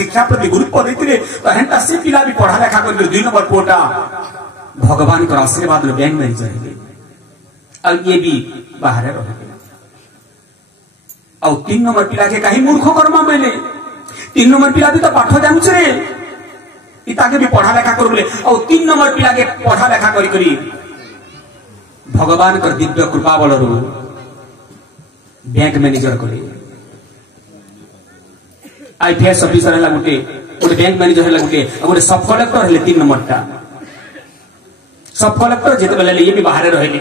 शिक्षा प्रति गुरुत्व देते तो हेन्ता से पिला भी पढ़ा लेखा कर 2 नंबर पुटा भगवान को आशीर्वाद बैंक में जाएंगे और ये भी बाहर रहे और 3 नंबर पिला के कहीं मूर्ख कर्म बेले 3 नंबर पिला भी तो पाठ जानू रे इताके भी पढ़ा लेखा कर बोले और 3 नंबर पिला के पढ़ा लेखा करी भगवान कर दिव्य कृपा बल बैंक मैनेजर करे आईपीएस ऑफिसर है गोटे गोटे बैंक मैनेजर है गोटे सब कलेक्टर है 3 नंबर टा सब कलेक्टर जिते बेले ये भी बाहर रहे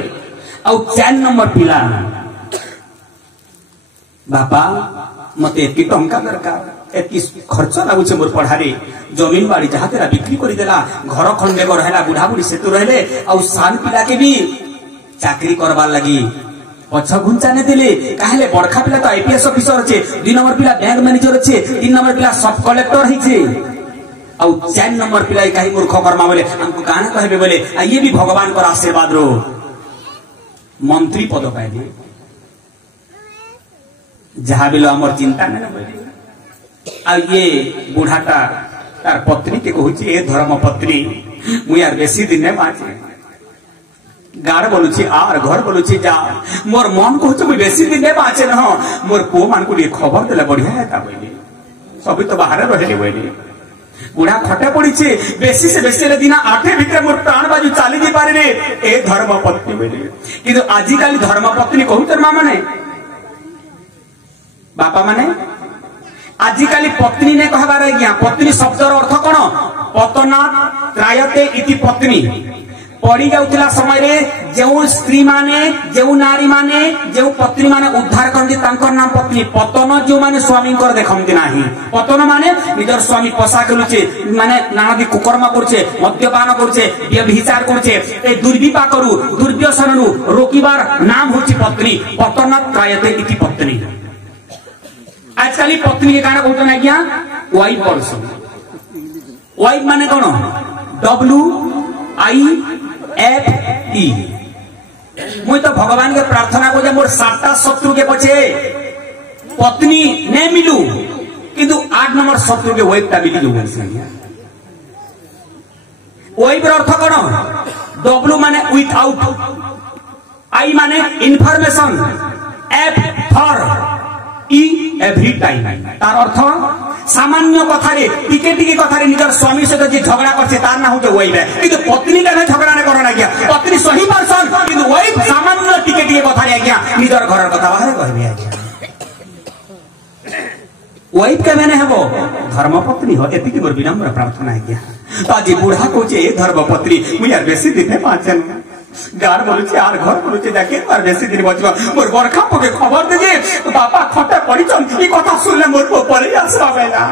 और 4 नंबर पिला बापा मते एति टंका दरकार एति खर्च लागुचे मोर पढ़ारे जमीन बाड़ी जहा तेरा बिक्री कर देला घर खंडे को रहला बुढ़ा बुढ़ी सेतु रहले और सान पिला के भी चाकरी करबार लगी पछ घुंचा ने देले काहेले बड़खा पिला तो आईपीएस ऑफिसर छे 2 नंबर पिला बैंक मैनेजर छे 3 नंबर पिला सब कलेक्टर ही छे और 4 नंबर पिला काहे मूर्ख कर्मा बोले हमको गाना कहबे बोले ये भी भगवान को आशीर्वाद रो मंत्री पद पाए दे जहा बिलो हमर चिंता नहीं बोले आ ये बुढ़ाटा तार पत्नी के कहूची ए धर्म पत्नी मुई यार बेसी दिन ने बाचे गार बोलुची आर घर बोलुची जा मोर मन कहूच मुई बेसी दिन ने बाचे न मोर पो मान को खबर देला बढ़िया है ता बोले सभी तो बाहर रहले बोले बुढ़ा खटे पड़ी छे बेसी से बेसी दिन 8 भीतर मोर प्राण बाजू चाली दी पारे रे ए धर्म पत्नी बोले किंतु आजि काली धर्म पत्नी कहूतर माने बापा माने आजिकाली पत्नी ने कहबार आज्ञा पत्नी शब्दर अर्थ कौन पतना त्रायते इति पत्नी पड़ी जाउतिला समय रे जेउ स्त्री माने जेउ नारी माने जेउ पत्नी माने उद्धार करती तांकर नाम पत्नी पतन जो माने स्वामी कर देखमती नाही पतन माने निजर स्वामी पसा करूचे माने नानादी कुकर्म करछे मद्यपान करछे व्यभिचार करछे ए दुर्विपाकरू दुर्व्यसननु रोकिबार नाम होची पत्नी पतन त्रायते इति पत्नी आजकल पत्नी के गाना कहते आज्ञा वाइफ पर्सन वाइफ माने कौन WIFE मुई तो भगवान के प्रार्थना को मोर 7टा शत्रु के पछे पत्नी नहीं मिलू किंतु 8 नंबर शत्रु के वाइफ टा मिली जो वाइफ अर्थ कौन W माने विथआउट I माने information F for every time तार अर्थ सामान्य कथारे टिके टिके कथारे निजर स्वामी सहित जे झगड़ा करछे तार ना होते वाइफ है किंतु पत्नी का झगड़ा ने करना गया पत्नी सही पर्सन किंतु वाइफ सामान्य टिके टिके कथारे आज्ञा निजर घर कथा बाहर कहबे आज्ञा वाइफ के मैंने हेबो धर्म पत्नी हो एति की मोर विनम्र प्रार्थना आज्ञा तो आज बुढ़ा कोचे धर्म पत्नी मुई यार बेसी दिन पाचन गार बोलुचे आर घर बोलुचे जाके और बेसी दिन बचबा मोर बरखा पके खबर दे जे बापा खटे पड़ी छन ई कथा सुनले मोर को परे आसबा बेला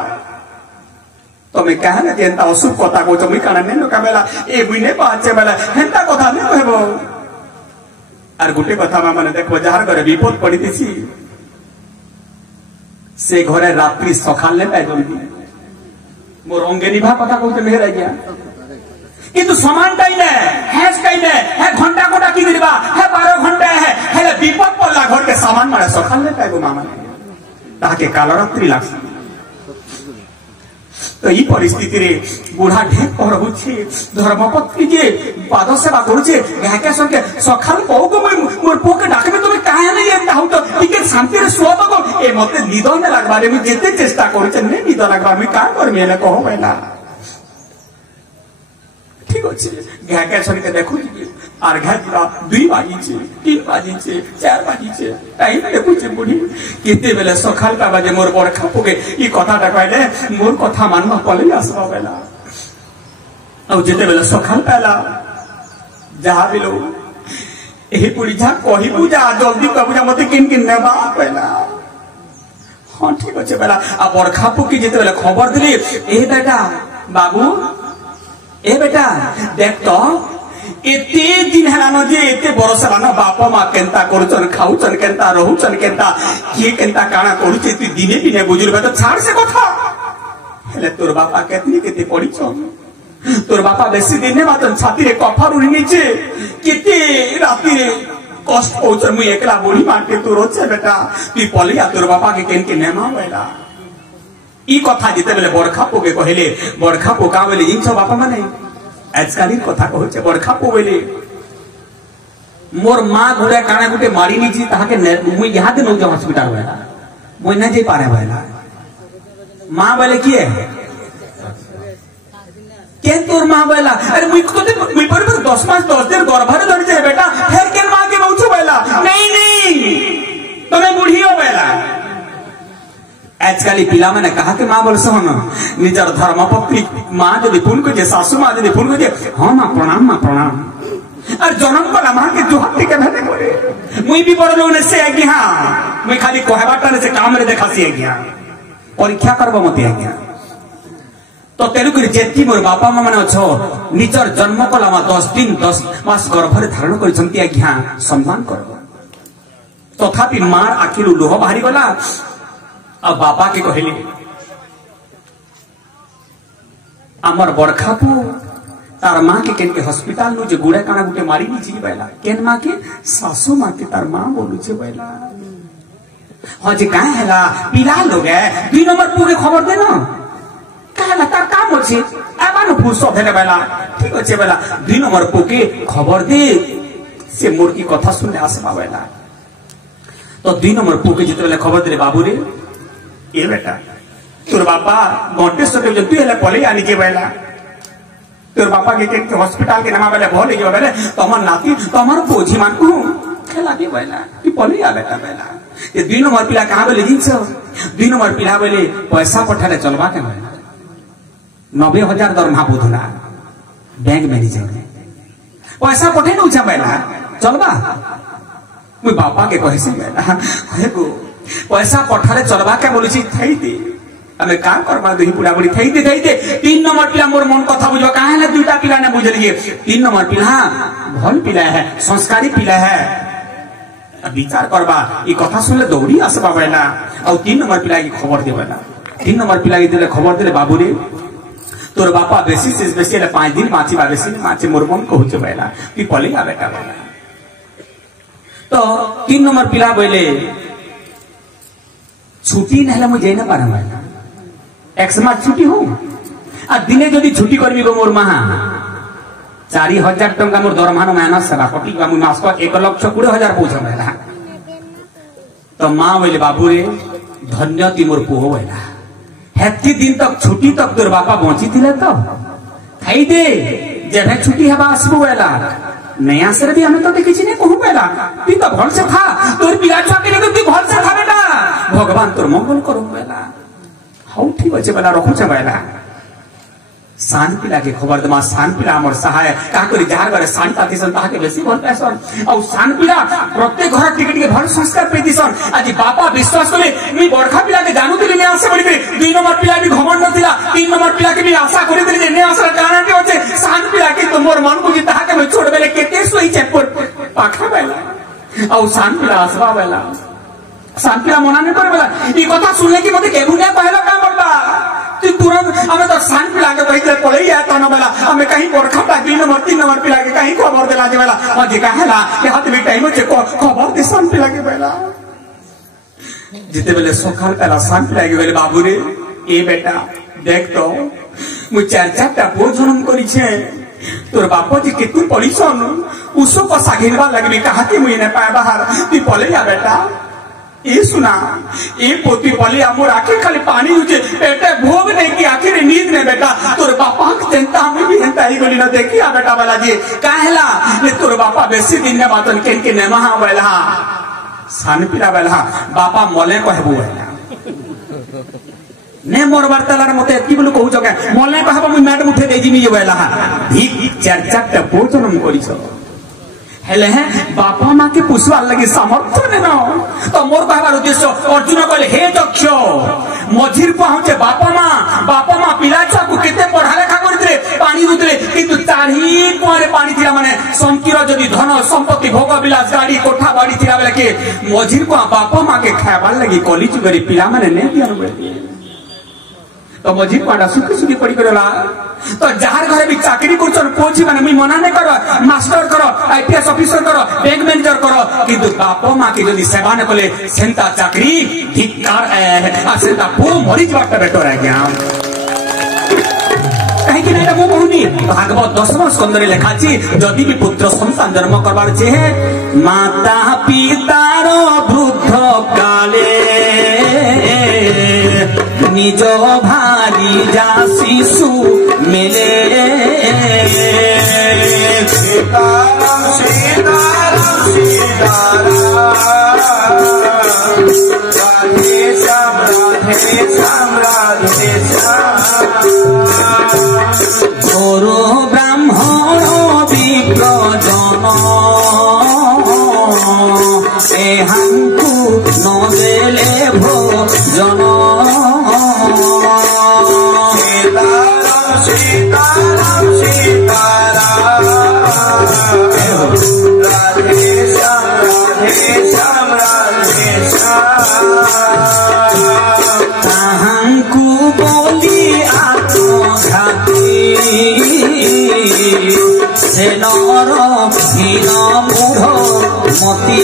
तो मैं कहले जेंता असुख कथा को चमी काना नेनो काबेला ए बुइने पाचे बेला हेंता कथा नै कहबो आर गुटे कथा माने देखबो जार घरे विपद पड़ी दिसी से घरे रात्रि सखाल ले पाए जल्दी मोर अंगे निभा कथा कहते मेहर गया किंतु समान टाइम है टाइम है घंटा कोटा की दिबा है 12 घंटा है हेले विपद पड़ला घर के सामान मारे सखाल ले पाए मामा ताके काल रात्रि लाग तो ई परिस्थिति रे बुढ़ा ढेक पर होछि धर्मपत्नी जे पाद सेवा करूचे गाके संके सखाल कहू को मोर पोके डाकबे तुमे काहे नै एता हो तो टिके शांति रे सोब को ए मते निद न लागबारे मी जेते चेष्टा करूचे नै निद लागबा मी का करमे ने कहो बेला ठीक अच्छे घाके सके देखु आर घा 2 बाजी 3 बाजी 4 बाजी टाइम देखुचे बुढ़ी केते बेले सखाल का बाजे मोर बरखा पके ई कथाटा कहले मोर कथा मानवा पले आसबा बेला औ जेते बेले सखाल पाला जहा बिलो एही पुरी जा कहिबु जा जल्दी कबु जा मते किन किन नेबा पहला हां ठीक अच्छे बेला आ बरखा पके जेते बेले खबर दिली ए बेटा बाबू ए बेटा देख तो एते दिन हेलानो जे एते बरस हेलानो बापा माँ केंता करूचन खाऊचन केंता रहूचन केंता किए केंता काना करूचे तू दिने दिने बुझुलबे तो छाड़ से कथा हेले तोर बापा केतनी केते पड़ीछन तोर बापा बेसी दिन मातन छाती रे कफार उड़ी नीचे केते राती रे कष्ट पहुंचन मुई एकला बुढ़ी मार के तू रोचे बेटा तू पलिया तोर बापा के केन के नेमा वेला ई कथा जिते बेले बरखा पोके कहले बरखा पोका बेले जिनस बापा माने आजकल कथा कहचे बरखा पो बेले मोर माँ घोड़े काना गुटे मारी नीची ताके मुई यहाँ दे नौ हॉस्पिटल बेला मुई न जे पारे बेला माँ बेले किए केन तोर माँ बेला अरे मुई को मुई पर 10 मास 10 दिन गर्भरे धरि जाए बेटा फिर केन माँ के नौछु बेला नहीं नहीं तमे बुढ़ी हो बेला आजकल पिला मैंने कहा कि माँ बोल सोन निजर धर्मपत्नी माँ जदि फोन कर सासू माँ जदि फोन कर हाँ माँ प्रणाम और जन्म कला माँ के जो हाथ के भेटे करे मुई भी बड़ लोग से आज्ञा मुई खाली कहबाटा से काम रे देखा सी आज्ञा परीक्षा करबो मते आज्ञा तो तेलुगु जेती मोर बापा माँ माने अच्छो निजर जन्म कला माँ 10 दिन 10 मास गर्भरे धारण कर आज्ञा सम्मान करबो तथापि मार आखिरु लोह बाहरी गला अब बापा के कहले आमर बरखापू तार माँ के केन के हॉस्पिटल नु जे गुड़े काना गुटे मारी नी जी बैला केन माँ के सासू माँ के तार माँ बोलू छे बैला हाँ जे काहे हैला पिला लोग है 2 नंबर पूरे खबर दे ना काहे तार काम होछे एबानो फुसो भेले बैला ठीक होछे बैला 2 नंबर पूके खबर दे से मोर की कथा सुनले आसबा बैला तो 2 नंबर पूके जितले खबर दे बाबू रे ये बेटा तोर बापा घंटे सोते जब तू पले आनी के बेला तोर बापा के हॉस्पिटल के नामा बेले भले जो बेले तमर नाती तमर बोझी मान को खेला के बेला कि पले आ बेटा बेला ये 2 नंबर पिला कहां बेले जिनस 2 नंबर पिला बेले पैसा पठाले चलबा के बेला 90,000 दरमहा बुधना बैंक मैनेजर पैसा पठे न उछा बेला चलबा मुई बापा के कहे से बेला हे गो पैसा पठारे चलबा के बोली छी थई दे हमें का करबा दही पुला बड़ी थई दे 3 नंबर पिला मोर मन कथा बुझो काहे ना 2टा पिला ने बुझलिए 3 नंबर पिला भल पिला है संस्कारी पिला है अब विचार करबा ई कथा सुनले दौड़ी आसबा बेला और 3 नंबर पिला की खबर देबेला 3 नंबर पिला की देले खबर देले बाबू रे तोर बापा बेसी से बेसी 5 दिन माची बा बेसी माची मोर मन कहू छे बेला कि पले आ बेटा बेला तो 3 नंबर पिला बोले छुट्टी नहला मुझे ना पारा बेला एक्स मास छुट्टी हो आ दिने जदि छुट्टी करबी गो मोर माहा 4,000 टंका मोर दरमहा न माइनस सेवा कटी बा मुई मास को 1,20,000 पहुंचा बेला तो मां बोले बाबू रे धन्य ती मोर पुओ बेला हेती दिन तक छुट्टी तक तोर बापा बंची थिले तो खाई दे जेबे छुट्टी हेबा आसबो बेला नहीं आसरे भी हमें तो देखि छी ने कहू बेला तू तो भल से खा तोर पिला छुआ के तू भल से खा बेटा भगवान तोर मंगल करू बेला हाउ ठीक अछि बेला रखु छ बेला सान पिला के खबर दमा सान पिला हमर सहाय का करी जार करे सान ताती सन ताके बेसी भल पैसन और सान पिला प्रत्येक घर टिकट के भल संस्कार पेदिसन आज बापा विश्वास करे मी बरखा पिला के जानू दिले ने आशा बड़ी 2 नंबर पिला भी घमंड नथिला 3 नंबर पिला के भी आशा करी दिले ने आशा कारण के होचे सान पिला के तो मोर मन को जी ताके में छोड़ बेले केते सोई चेपट पाखा बेला और सान पिला आसबा बेला सान पिला मना ने करे बेला ई कथा सुनले कि मते केबु ने कहला का बोलबा तू तुरंत हमें तो सान पिला के बैठले पड़े या तो न बेला हमें कहीं बरखा पा 2 नंबर 3 नंबर पिला के कहीं खबर देला जे बेला अजे कहेला कि हाथ में टाइम छे खबर दे सान पिला के बेला जिते बेले सकाल पहला सान पिला के बेले बाबू रे ए बेटा देख तो मु 4-4टा पो जन्म करी छे तोर बापा जी कितु पड़ीसन उसो को सागिनवा लगबी कहा कि मुई ने पाए बाहर तू पले जा बेटा ये सुना ये पोती पले मोर आखिर खाली पानी उजे बेटे भोग नहीं की आखिर नींद ने बेटा तोर बापा के चिंता में भी हंता ही बोली ना देखी आ बेटा वाला जी काहेला ये तोर बापा बेसी दिन ने बातन केन के ने महा बेला सान पिला बेला बापा मले कहबो बेला ने मोर वार्तालार मते की बोलू कहू जके मले कहबो मुई मैडम उठे दे जिमी बेला ठीक 4-4टा भोजन करिस हेले हैं बापा माँ के पुष्पा लगे सामर्थ्य ने ना तो मोर कहबार उद्देश्य अर्जुन कहले हे दक्ष मझिर पहुंचे बापा माँ पिला छुआ को केते पढ़ा लेखा करथिले पानी दुतले किंतु चारी कोरे पानी थिला माने संकीर जदी धन संपत्ति भोग विलास गाड़ी कोठा बाड़ी थिला बेला के मझिर को बापा माँ के खाबार लगी कॉलेज गरी पिला माने ने दिया तो मझी पाड़ा सुखी सुखी पड़ी करला तो जहार घरे भी चाकरी करछन कोची माने मी मना नहीं करो मास्टर करो आईपीएस ऑफिसर करो बैंक मैनेजर करो किंतु बापो मां के जदी सेवा न कले सेंता चाकरी धिक्कार आ सेंता पो मरि जवाटा बेटर आ गया कहीं कि नहीं वो कहूनी भागवत 10 स्कंदरे लिखा छी जदि भी पुत्र संतान जन्म करबार छे माता पितार वृद्ध काले निज भारी जा शिशु मिले सीताराम सीताराम सीताराम राधे श्याम राधे श्याम गुरु ब्राह्मण विप्रजन एहांकु न देले भोजन सीताराम सीताराम राधे श्याम राधे श्याम ताहांकु बोली आत्मघाती से नर हीन मूढ़ मती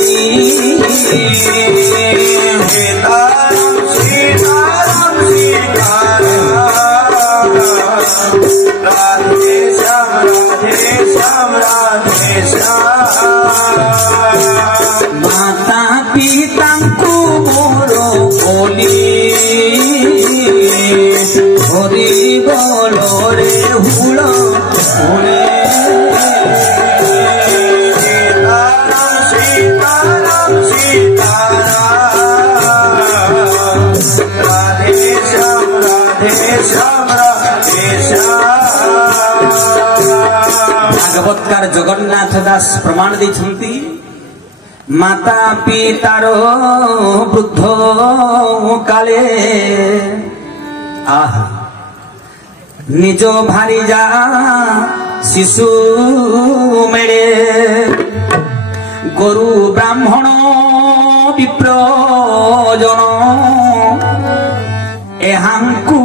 सीताराम सीताराम सीताराम राधे श्याम राधे श्याम माता पितांकु मोर बोली हरि बोल रे हुल हुले सीताराम राधे श्याम राधे श्याम भागवतकार जगन्नाथ दास प्रमाण देछंती माता पितार वृद्ध काले आहा निज भारी जा शिशु मेरे गुरु ब्राह्मण विप्रजन एहांकु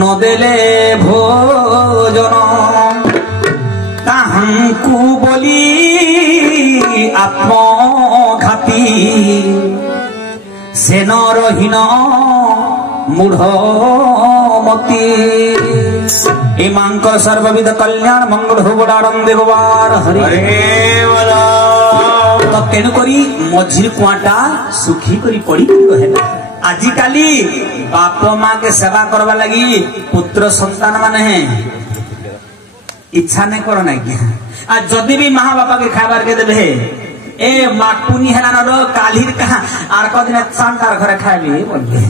नदेले भोजन ताहांकु बोली आत्मघाती से नरहीन मूढ़ मती ए मांकर सर्वविध कल्याण मंगल हो बड़ारम देववार हरि तो तेणु करी मझिर कुआटा सुखी करी पड़ी है आजिकाली बाप माँ के सेवा करवा लगी पुत्र संतान माने इच्छा नहीं करो ना क्या जदि भी माँ बापा के खाबार के देवे ए माकुनी है ना रो कालीर का आर को दिन शानदार घरे खाबी बोलबे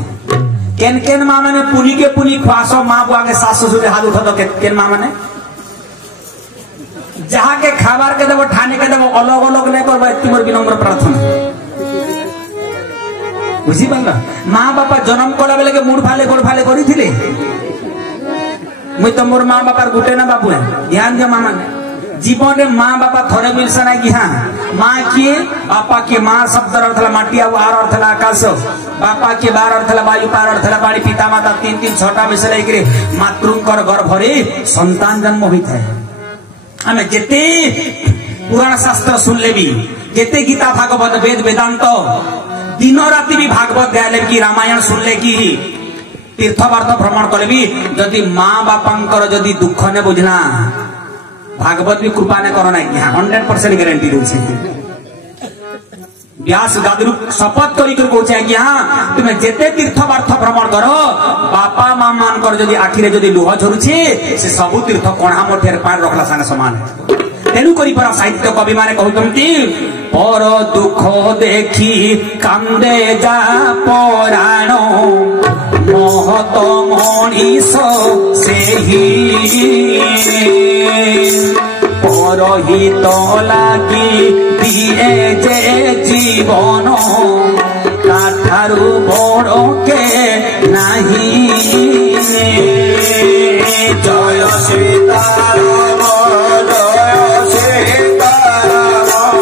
केन केन माँ माने पुनी के पुनी ख्वासो माँ बुआ के सास ससुर के हाथ उठा दो केन माँ माने जहाँ के खाबार के देवो ठाने के देवो अलग अलग नहीं करबो तुमर विनम्र प्रार्थना बुझी पाला माँ बापा जन्म कला बेले के मुड़ फाले गोड़ फाले करी थिले मुई तो मोर माँ बापार गुटे ना बाबू है ध्यान दियो माँ माने जीवन में माँ बापा थोड़े मिलसा ना कि हाँ माँ किए बापा के माँ शब्द अर्थ ला माटिया वार अर्थ ला आकाश बापा के बार अर्थ ला वायु पार अर्थ ला बाड़ी पिता माता 3-3 6टा मिसल लेके मातृंकर गर्भरे संतान जन्म होता है हमें जेते पुराण शास्त्र सुन ले भी जेते गीता भागवत वेद वेदांत दिनो राति भी भागवत गायले की रामायण सुन ले की तीर्थवार्थ भ्रमण करे भी जदि माँ बापांकर जदि दुख ने बुझना भागवत भी कृपा ने करो ना 100% गारंटी दे व्यास दादरू शपथ करी कर कहछे कि हां तुम्हें जेते तीर्थवार्थ भ्रमण करो बापा माँ मानकर जदि आखिरे जदि लुह झरुछे से सब तीर्थ कोणा मोठेर पार रखला संगे समान तेणु करी पर साहित्य कवि माने कहउतंती पर दुख देखी कांदे जा पराण महत मनीष सेही परहित लागी दिए जे जीवन ताठारु बड़ के नाही जय सीताराम जय सीताराम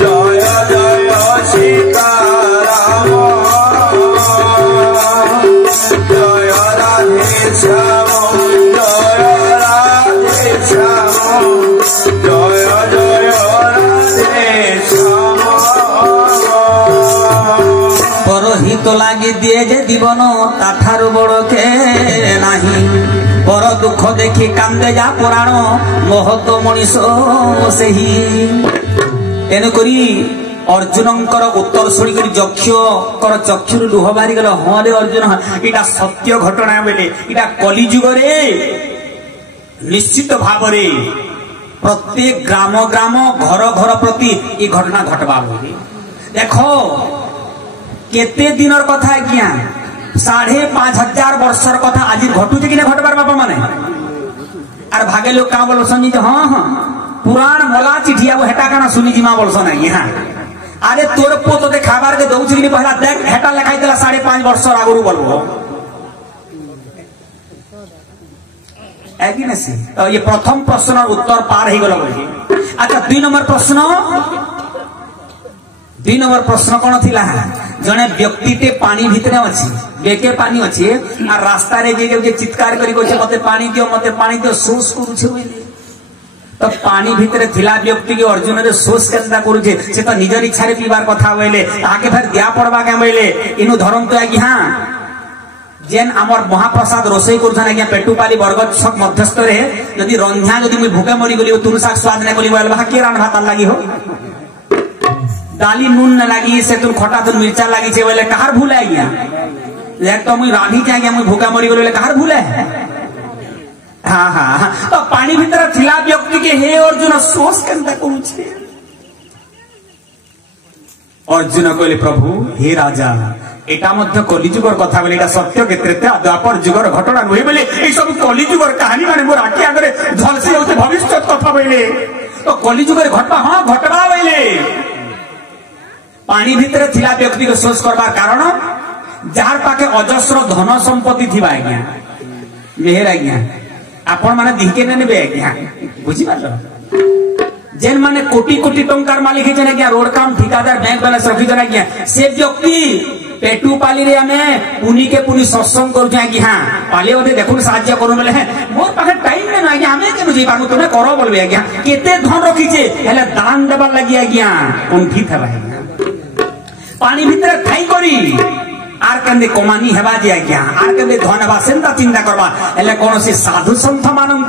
जय जय सीताराम जय राधे পরহিত লাগি দিয়ে যে জীবন তাঠারু বড় কে নাহি পর দুঃখ দেখি কান্দে যা পুরাণ মহত মଣିষ ସେହି তেণুকরি অর্জুনঙ্কর উত্তর শুনিকি যক্ষর চক্ষুর লুহ বাহারি গেল হ্যাঁ রে অর্জুন এটা সত্য ঘটনা বলে এটা কলিযুগরে নিশ্চিত ভাবে প্রত্যেক গ্রাম গ্রাম ঘর ঘর প্রতি এই ঘটনা ঘটবা বলে দেখ কেতে দিনর কথা আজ্ঞা 5,500 বর্ষর কথা আজি ঘটুছে কিনা ঘটবার বাপা মানে আর ভাগে লোক কাঁ বলছেন যে হ্যাঁ হ্যাঁ পুরাণ মলা চিঠিয়া হেটা কানা শুনি জিমা বলছেন আজ্ঞা আরে তোর পো তোতে খাবার কে দৌছি কিনি পহলা দেখ হেটা লেখাই দিলা 5.5 বর্ষর আগরু বলবো একই না সে তো ये প্রথম প্রশ্নের উত্তর পার হয়ে গেল বলি আচ্ছা 2 নম্বর প্রশ্ন কোন থিলা জনে ব্যক্তিতে পানি ভিতরে আছে বেকে পানি আছে আর রাস্তারে যে চিৎকার করি কইছে মতে পানি দিও শোষ করুছে বলে তো পানি ভিতরে থিলা ব্যক্তি কে অর্জুনের শোষ কেনটা করুছে সে তো নিজের ইচ্ছারে পিবার কথা বলে তাকে ফের দিয়া পড়বা কে বলে ইনু ধরম তো আগে হ্যাঁ যেন আমার মহাপ্রসাদ রোষেই করছেন আজ্ঞা পেটুপালি বরগদ ছক মধ্যস্থরে যদি রন্ধা যদি মুই ভুকে মরি গলি তুল শাক স্বাদ না করি বলবা কি রান ভাত লাগি হো डाली नून न लगी से तुम खटा तुम मिर्चा लगी छे बोले कहार भूल है गया एक तो मुई रानी जा गया मुई भूखा मरी बोले कहार भूल है हाँ हाँ तो पानी भीतर थिला व्यक्ति के हे अर्जुन सोच केनता करूछे अर्जुन कहले प्रभु हे राजा এটা মধ্যে কলিযুগর কথা বলে এটা সত্য ক্ষেত্রে দ্বাপর যুগর ঘটনা নয় বলে এই সব কলিযুগর কাহিনী মানে মোর আখি আগরে ঝলসি হচ্ছে ভবিষ্যৎ কথা বলে তো কলিযুগের ঘটনা হ্যাঁ ঘটবা বলে पानी भितर थिला व्यक्ति को शोष करबार कारण जार पाके अजस्र धन संपत्ति थिबा आज्ञा मेहर आज्ञा आपण माने दिके नेबे आज्ञा बुझी पालो जेन माने कोटी कोटी टंकार मालिक हे जने आज्ञा रोड काम ठेकेदार बैंक बैलेंस रखी जने आज्ञा से व्यक्ति पेटू पाली रे हमें पुनी के पुनी सत्संग करू जाय कि हां पाले ओदे देखुन साहाय्य करू बेले है मोर पाखे टाइम ने आज्ञा हमें के बुझी पाबो तने करो बोलबे आज्ञा केते धन रखी छे हेले दान देबा लागि आज्ञा कोन ठीक है भाई पानी भितर खाई करी आर कंदे कमानी हेबा जे आज्ञा आर कंदे धन हेबा सेंता चिंता करबा एले कोनोसी साधु संत मानन